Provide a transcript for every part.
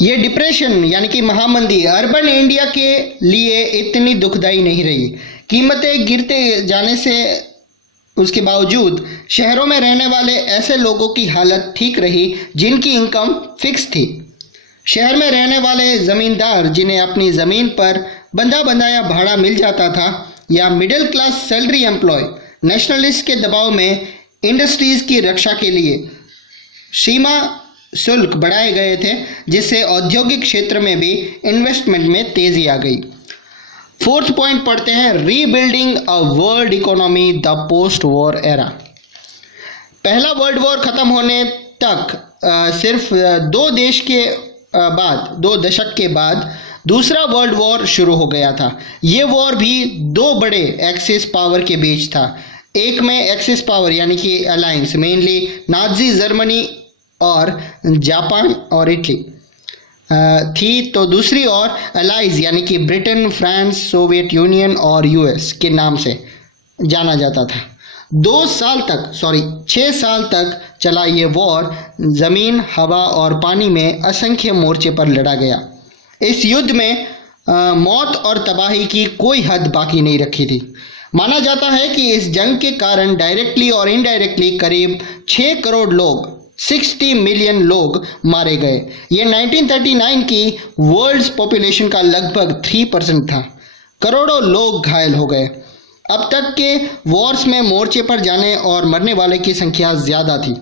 ये डिप्रेशन यानी कि महामंदी अर्बन इंडिया के लिए इतनी दुखदाई नहीं रही। कीमतें गिरते जाने से उसके बावजूद शहरों में रहने वाले ऐसे लोगों की हालत ठीक रही जिनकी इनकम फिक्स थी। शहर में रहने वाले जमींदार जिन्हें अपनी ज़मीन पर बंधा बंधाया भाड़ा मिल जाता था, या middle class salary employ nationalist के दबाव में इंडस्ट्रीज की रक्षा के लिए सीमा शुल्क बढ़ाए गए थे, जिससे औद्योगिक क्षेत्र में भी इन्वेस्टमेंट में तेजी आ गई। फोर्थ पॉइंट पढ़ते हैं, rebuilding a world economy the post war era. पहला वर्ल्ड वॉर खत्म होने तक सिर्फ दो दशक के बाद दूसरा वर्ल्ड वॉर शुरू हो गया था। ये वॉर भी दो बड़े एक्सिस पावर के बीच था। एक में एक्सिस पावर यानी कि अलायंस मेनली नाजी जर्मनी और जापान और इटली थी, तो दूसरी ओर अलाइज यानी कि ब्रिटेन, फ्रांस, सोवियत यूनियन और यूएस के नाम से जाना जाता था। 6 साल तक चला ये वॉर ज़मीन, हवा और पानी में असंख्य मोर्चे पर लड़ा गया। इस युद्ध में मौत और तबाही की कोई हद बाकी नहीं रखी थी। माना जाता है कि इस जंग के कारण डायरेक्टली और इनडायरेक्टली करीब 6 करोड़ लोग 60 मिलियन लोग मारे गए। ये 1939 की वर्ल्ड पॉपुलेशन का लगभग 3% था। करोड़ों लोग घायल हो गए। अब तक के वॉर्स में मोर्चे पर जाने और मरने वाले की संख्या ज़्यादा थी।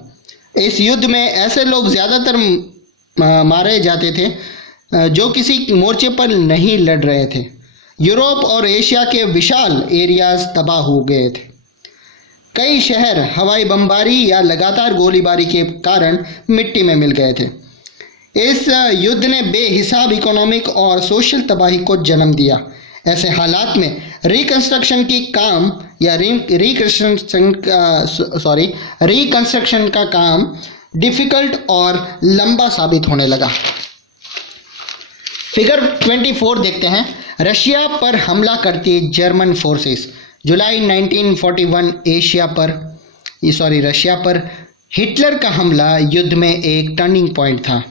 इस युद्ध में ऐसे लोग ज़्यादातर मारे जाते थे जो किसी मोर्चे पर नहीं लड़ रहे थे। यूरोप और एशिया के विशाल एरियाज तबाह हो गए थे। कई शहर हवाई बमबारी या लगातार गोलीबारी के कारण मिट्टी में मिल गए थे। इस युद्ध ने बेहिसाब इकोनॉमिक और सोशल तबाही को जन्म दिया। ऐसे हालात में रिकंस्ट्रक्शन का काम डिफिकल्ट और लंबा साबित होने लगा। फिगर 24 देखते हैं। रशिया पर हमला करती जर्मन फोर्सेस। जुलाई 1941 रशिया पर हिटलर का हमला युद्ध में एक टर्निंग पॉइंट था।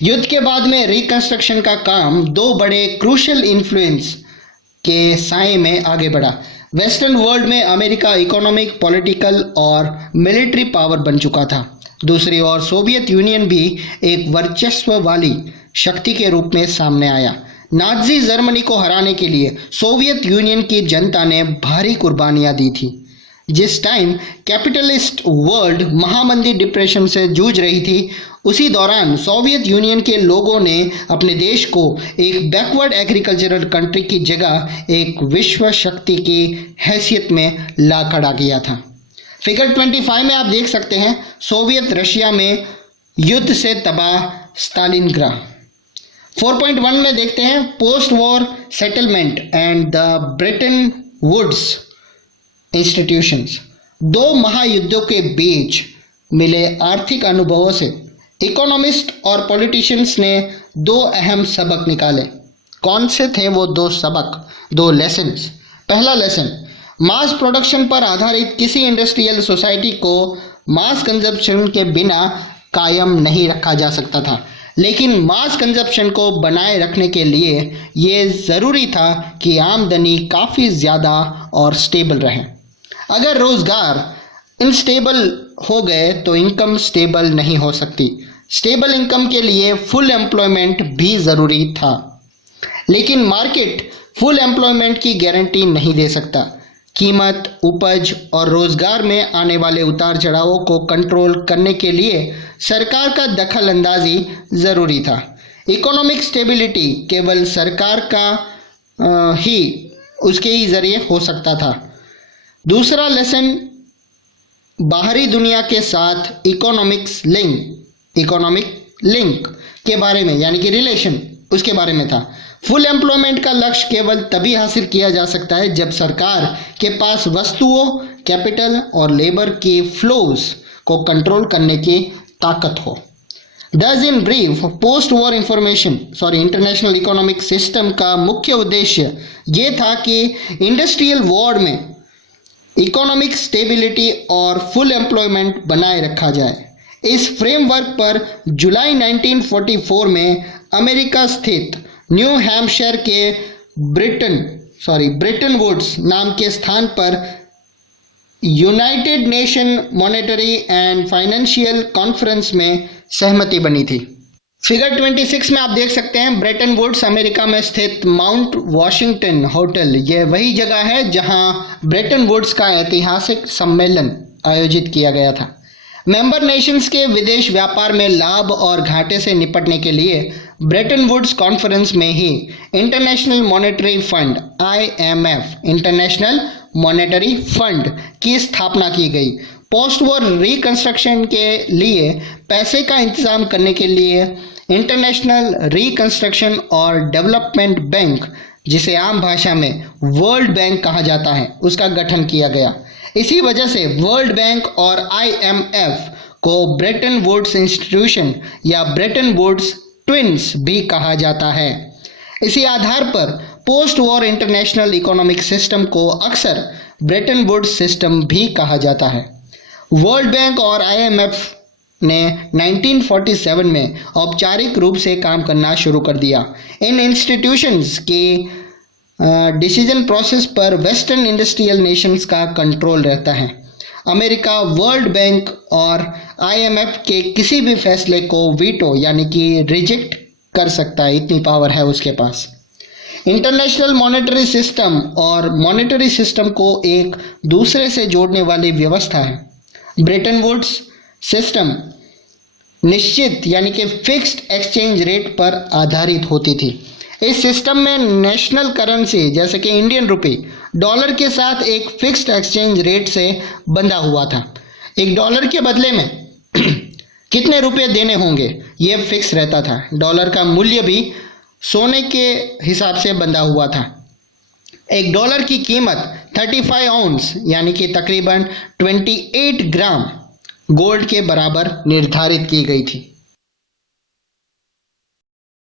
युद्ध के बाद में रिकंस्ट्रक्शन का काम दो बड़े क्रूशल इन्फ्लुएंस के साए में आगे बढ़ा। वेस्टर्न वर्ल्ड में अमेरिका इकोनॉमिक, पॉलिटिकल और मिलिट्री पावर बन चुका था। दूसरी ओर सोवियत यूनियन भी एक वर्चस्व वाली शक्ति के रूप में सामने आया। नाजी जर्मनी को हराने के लिए सोवियत यूनियन की जनता ने भारी कुर्बानियां दी थी। जिस टाइम कैपिटलिस्ट वर्ल्ड महामंदी डिप्रेशन से जूझ रही थी, उसी दौरान सोवियत यूनियन के लोगों ने अपने देश को एक बैकवर्ड एग्रीकल्चरल कंट्री की जगह एक विश्व शक्ति की हैसियत में ला खड़ा किया था। फिगर 25 में आप देख सकते हैं, सोवियत रशिया में युद्ध से तबाह स्टालिनग्राड। 4.1 में देखते हैं, post war settlement and the Bretton Woods institutions. दो महायुद्धों के बीच मिले आर्थिक अनुभवों से इकोनॉमिस्ट और पॉलिटिशियंस ने दो अहम सबक निकाले। कौन से थे वो दो सबक, दो लेसन्स? पहला लेसन, मास प्रोडक्शन पर आधारित किसी इंडस्ट्रियल सोसाइटी को मास कंजप्शन के बिना कायम नहीं रखा जा सकता था, लेकिन मास कंजप्शन को बनाए रखने के लिए ये ज़रूरी था कि आमदनी काफ़ी ज़्यादा और स्टेबल रहे। अगर रोज़गार इनस्टेबल हो गए तो इनकम स्टेबल नहीं हो सकती। स्टेबल इनकम के लिए फुल एम्प्लॉयमेंट भी ज़रूरी था, लेकिन मार्केट फुल एम्प्लॉयमेंट की गारंटी नहीं दे सकता। कीमत, उपज और रोज़गार में आने वाले उतार चढ़ावों को कंट्रोल करने के लिए सरकार का दखल अंदाजी ज़रूरी था। इकोनॉमिक स्टेबिलिटी केवल सरकार का उसके ही ज़रिए हो सकता था। दूसरा लेसन, बाहरी दुनिया के साथ इकोनॉमिक लिंक के बारे में, यानी कि रिलेशन, उसके बारे में था। फुल एम्प्लॉयमेंट का लक्ष्य केवल तभी हासिल किया जा सकता है जब सरकार के पास वस्तुओं, कैपिटल और लेबर की फ्लोज को कंट्रोल करने की ताकत हो। Thus in brief, post war international economic system का मुख्य उद्देश्य ये था कि इंडस्ट्रियल वॉर में इकोनॉमिक स्टेबिलिटी और फुल एम्प्लॉयमेंट बनाए रखा जाए। इस फ्रेमवर्क पर जुलाई 1944 में अमेरिका स्थित न्यू हैम्पशायर के ब्रेटन वुड्स नाम के स्थान पर United nation monetary and financial conference में सहमति बनी थी। फिगर 26 में आप देख सकते हैं ब्रेटन वुड्स अमेरिका में स्थित माउंट वॉशिंगटन होटल। यह वही जगह है जहां ब्रेटन वुड्स का ऐतिहासिक सम्मेलन आयोजित किया गया था। मेंबर नेशंस के विदेश व्यापार में लाभ और घाटे से निपटने के लिए ब्रेटन वुड्स कॉन्फ्रेंस में ही international monetary fund IMF international monetary fund की स्थापना की गई। पोस्ट वॉर रिकंस्ट्रक्शन के लिए पैसे का इंतजाम करने के लिए इंटरनेशनल रिकंस्ट्रक्शन और डेवलपमेंट बैंक, जिसे आम भाषा में वर्ल्ड बैंक कहा जाता है, उसका गठन किया गया। इसी वजह से वर्ल्ड बैंक और IMF को ब्रेटन वुड्स इंस्टीट्यूशन या ब्रेटन वुड्स ट्विन्स भी कहा जाता है। इसी आधार पर post war international economic system को अक्सर ब्रेटन वुड्स सिस्टम भी कहा जाता है। वर्ल्ड बैंक और IMF ने 1947 में औपचारिक रूप से काम करना शुरू कर दिया। इन इंस्टीट्यूशंस की डिसीजन प्रोसेस पर वेस्टर्न इंडस्ट्रियल नेशंस का कंट्रोल रहता है। अमेरिका वर्ल्ड बैंक और IMF के किसी भी फैसले को वीटो यानी कि रिजेक्ट कर सकता है, इतनी पावर है उसके पास। इंटरनेशनल मॉनेटरी सिस्टम और मॉनेटरी सिस्टम को एक दूसरे से जोड़ने वाली व्यवस्था है। ब्रेटन वुड्स सिस्टम निश्चित यानी कि फिक्स्ड एक्सचेंज रेट पर आधारित होती थी। इस सिस्टम में नेशनल करेंसी जैसे कि इंडियन रुपी डॉलर के साथ एक फिक्स्ड एक्सचेंज रेट से बंधा हुआ था। एक डॉलर के बदले में कितने रुपए देने होंगे यह फिक्स रहता था। डॉलर का मूल्य भी सोने के हिसाब से बंधा हुआ था। एक डॉलर की कीमत 35 आउंस यानी कि तकरीबन 28 ग्राम गोल्ड के बराबर निर्धारित की गई थी।